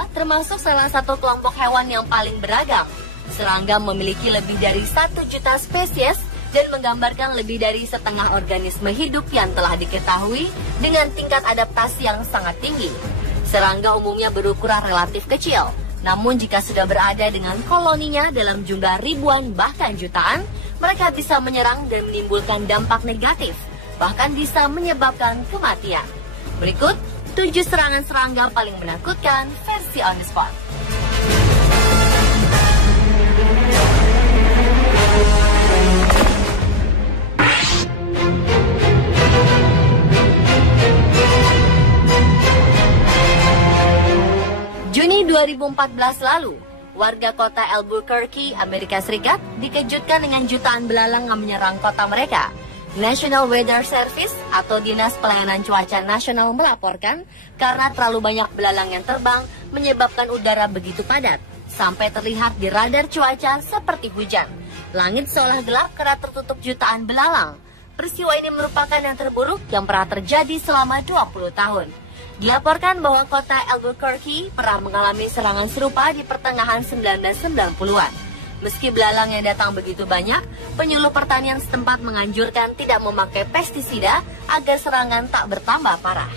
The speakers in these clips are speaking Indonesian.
serangga termasuk salah satu kelompok hewan yang paling beragam. Serangga memiliki lebih dari 1 juta spesies dan menggambarkan lebih dari setengah organisme hidup yang telah diketahui dengan tingkat adaptasi yang sangat tinggi. Serangga umumnya berukuran relatif kecil, namun jika sudah berada dengan koloninya dalam jumlah ribuan bahkan jutaan, mereka bisa menyerang dan menimbulkan dampak negatif, bahkan bisa menyebabkan kematian. Berikut 7 serangan serangga paling menakutkan versi On The Spot. Juni 2014 lalu, warga kota Albuquerque, Amerika Serikat dikejutkan dengan jutaan belalang yang menyerang kota mereka. National Weather Service atau Dinas Pelayanan Cuaca Nasional melaporkan karena terlalu banyak belalang yang terbang menyebabkan udara begitu padat sampai terlihat di radar cuaca seperti hujan. Langit seolah gelap karena tertutup jutaan belalang. Peristiwa ini merupakan yang terburuk yang pernah terjadi selama 20 tahun. Dilaporkan bahwa kota Albuquerque pernah mengalami serangan serupa di pertengahan 1990-an. Meski belalang yang datang begitu banyak, penyuluh pertanian setempat menganjurkan tidak memakai pestisida agar serangan tak bertambah parah.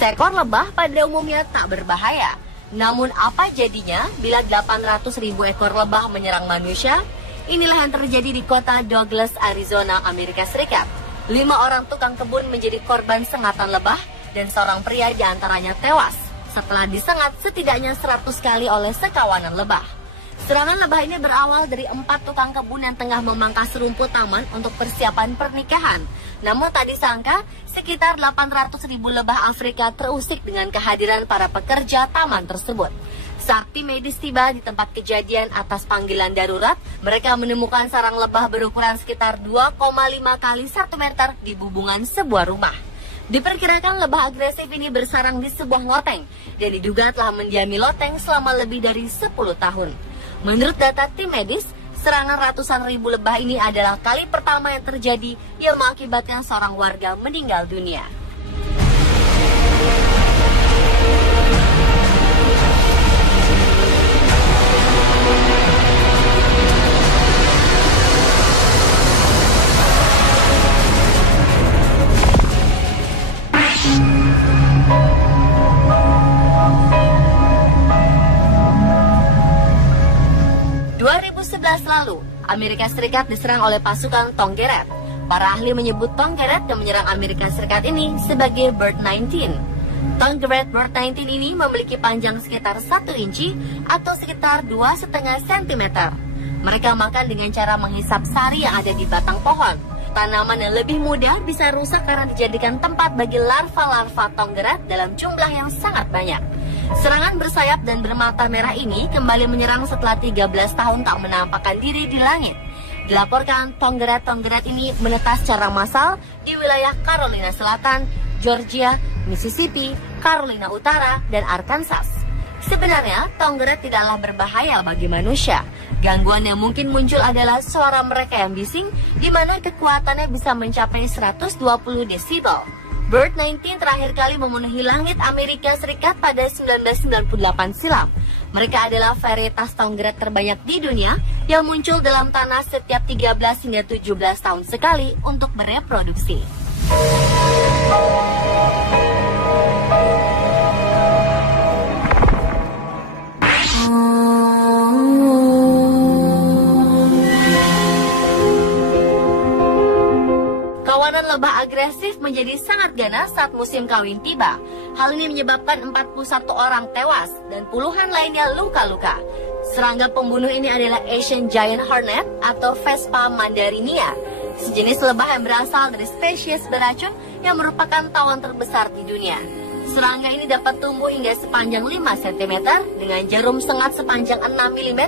Seekor lebah pada umumnya tak berbahaya. Namun apa jadinya bila 800.000 ekor lebah menyerang manusia? Inilah yang terjadi di kota Douglas, Arizona, Amerika Serikat. 5 orang tukang kebun menjadi korban sengatan lebah dan seorang pria diantaranya tewas setelah disengat setidaknya 100 kali oleh sekawanan lebah. Serangan lebah ini berawal dari 4 tukang kebun yang tengah memangkas rumput taman untuk persiapan pernikahan. Namun tak disangka, sekitar 800.000 lebah Afrika terusik dengan kehadiran para pekerja taman tersebut. Saat tim medis tiba di tempat kejadian atas panggilan darurat, mereka menemukan sarang lebah berukuran sekitar 2,5 kali 1 meter di bubungan sebuah rumah. Diperkirakan lebah agresif ini bersarang di sebuah loteng dan diduga telah mendiami loteng selama lebih dari 10 tahun. Menurut data tim medis, serangan ratusan ribu lebah ini adalah kali pertama yang terjadi yang mengakibatkan seorang warga meninggal dunia. Lalu, Amerika Serikat diserang oleh pasukan Tongaret. Para ahli menyebut Tongaret yang menyerang Amerika Serikat ini sebagai Bird 19. Tongaret Bird 19 ini memiliki panjang sekitar 1 inci atau sekitar 2,5 cm. Mereka makan dengan cara menghisap sari yang ada di batang pohon. Tanaman yang lebih mudah bisa rusak karena dijadikan tempat bagi larva-larva Tongaret dalam jumlah yang sangat banyak. Serangan bersayap dan bermata merah ini kembali menyerang setelah 13 tahun tak menampakkan diri di langit. Dilaporkan Tongaret ini menetas secara massal di wilayah Carolina Selatan, Georgia, Mississippi, Carolina Utara, dan Arkansas. Sebenarnya, Tongaret tidaklah berbahaya bagi manusia. Gangguan yang mungkin muncul adalah suara mereka yang bising, di mana kekuatannya bisa mencapai 120 desibel. Bird 19 terakhir kali memenuhi langit Amerika Serikat pada 1998 silam. Mereka adalah varietas Tongaret terbanyak di dunia yang muncul dalam tanah setiap 13 hingga 17 tahun sekali untuk bereproduksi. Kawanan lebah agresif menjadi sangat ganas saat musim kawin tiba. Hal ini menyebabkan 41 orang tewas dan puluhan lainnya luka-luka. Serangga pembunuh ini adalah Asian Giant Hornet atau Vespa mandarinia, sejenis lebah yang berasal dari spesies beracun yang merupakan tawon terbesar di dunia. Serangga ini dapat tumbuh hingga sepanjang 5 cm dengan jarum sengat sepanjang 6 mm,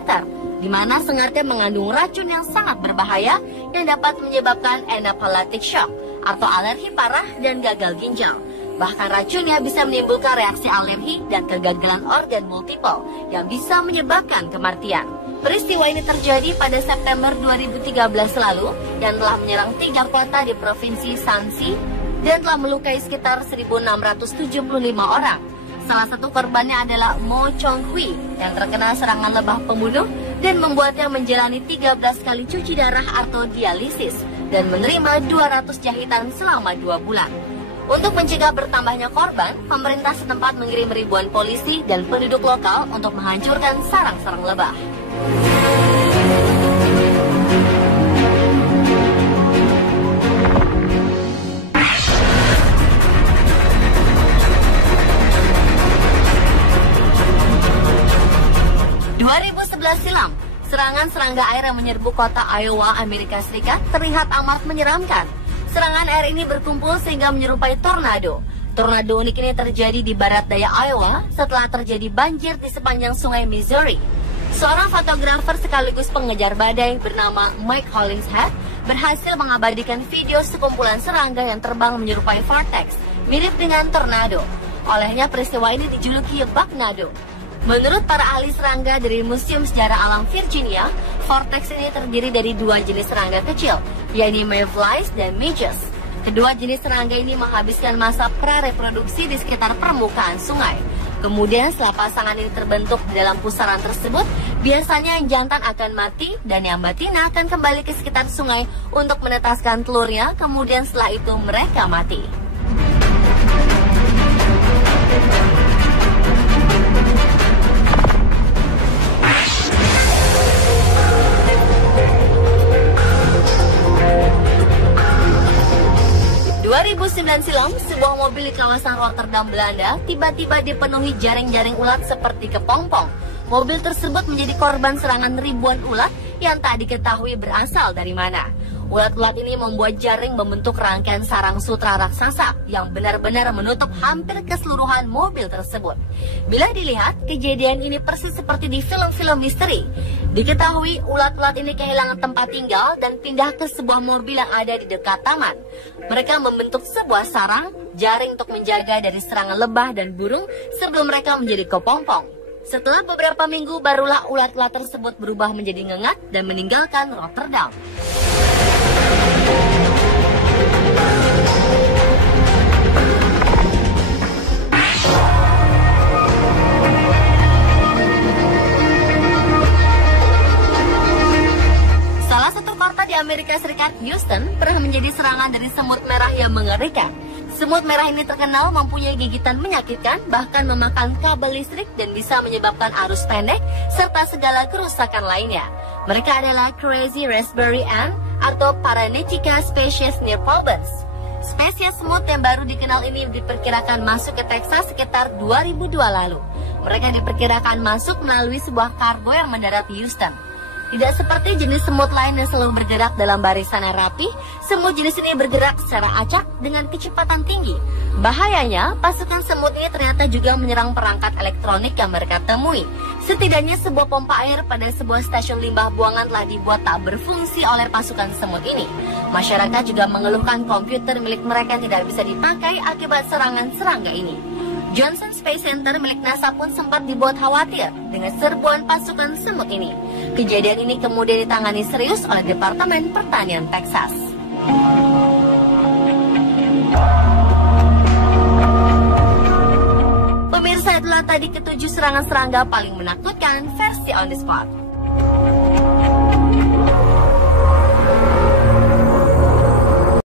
di mana sengatnya mengandung racun yang sangat berbahaya yang dapat menyebabkan anaphylactic shock atau alergi parah dan gagal ginjal. Bahkan racunnya bisa menimbulkan reaksi alergi dan kegagalan organ multiple yang bisa menyebabkan kematian. Peristiwa ini terjadi pada September 2013 lalu yang telah menyerang 3 kota di Provinsi Shanxi dan telah melukai sekitar 1.675 orang. Salah satu korbannya adalah Mo Chonghui yang terkena serangan lebah pembunuh dan membuatnya menjalani 13 kali cuci darah atau dialisis dan menerima 200 jahitan selama 2 bulan. Untuk mencegah bertambahnya korban, pemerintah setempat mengirim ribuan polisi dan penduduk lokal untuk menghancurkan sarang-sarang lebah. Silam, serangan serangga air yang menyerbu kota Iowa, Amerika Serikat terlihat amat menyeramkan. Serangan air ini berkumpul sehingga menyerupai tornado. Tornado unik ini terjadi di barat daya Iowa setelah terjadi banjir di sepanjang sungai Missouri. Seorang fotografer sekaligus pengejar badai bernama Mike Hollingshead berhasil mengabadikan video sekumpulan serangga yang terbang menyerupai vortex, mirip dengan tornado. Olehnya peristiwa ini dijuluki Bugnado. Menurut para ahli serangga dari Museum Sejarah Alam Virginia, vortex ini terdiri dari 2 jenis serangga kecil, yaitu mayflies dan midges. Kedua jenis serangga ini menghabiskan masa prareproduksi di sekitar permukaan sungai. Kemudian setelah pasangan ini terbentuk di dalam pusaran tersebut, biasanya yang jantan akan mati dan yang betina akan kembali ke sekitar sungai untuk menetaskan telurnya, kemudian setelah itu mereka mati. Silam, sebuah mobil di kawasan Rotterdam, Belanda tiba-tiba dipenuhi jaring-jaring ulat seperti kepompong. Mobil tersebut menjadi korban serangan ribuan ulat yang tak diketahui berasal dari mana. Ulat-ulat ini membuat jaring membentuk rangkaian sarang sutra raksasa yang benar-benar menutup hampir keseluruhan mobil tersebut. Bila dilihat, kejadian ini persis seperti di film-film misteri. Diketahui ulat-ulat ini kehilangan tempat tinggal dan pindah ke sebuah mobil yang ada di dekat taman. Mereka membentuk sebuah sarang jaring untuk menjaga dari serangan lebah dan burung sebelum mereka menjadi kepompong. Setelah beberapa minggu, barulah ulat-ulat tersebut berubah menjadi ngengat dan meninggalkan Rotterdam. Salah satu kota di Amerika Serikat, Houston, pernah menjadi serangan dari semut merah yang mengerikan. Semut merah ini terkenal mempunyai gigitan menyakitkan, bahkan memakan kabel listrik dan bisa menyebabkan arus pendek, serta segala kerusakan lainnya. Mereka adalah Crazy Raspberry Ant atau Paranectica species nirpalbens. Spesies semut yang baru dikenal ini diperkirakan masuk ke Texas sekitar 2002 lalu. Mereka diperkirakan masuk melalui sebuah kargo yang mendarat di Houston. Tidak seperti jenis semut lain yang selalu bergerak dalam barisan yang rapi, semut jenis ini bergerak secara acak dengan kecepatan tinggi. Bahayanya, pasukan semut ini ternyata juga menyerang perangkat elektronik yang mereka temui. Setidaknya sebuah pompa air pada sebuah stasiun limbah buangan telah dibuat tak berfungsi oleh pasukan semut ini. Masyarakat juga mengeluhkan komputer milik mereka yang tidak bisa dipakai akibat serangan serangga ini. Johnson Space Center milik NASA pun sempat dibuat khawatir dengan serbuan pasukan semut ini. Kejadian ini kemudian ditangani serius oleh Departemen Pertanian Texas. Pemirsa, itulah tadi ketujuh serangan serangga paling menakutkan versi On The Spot.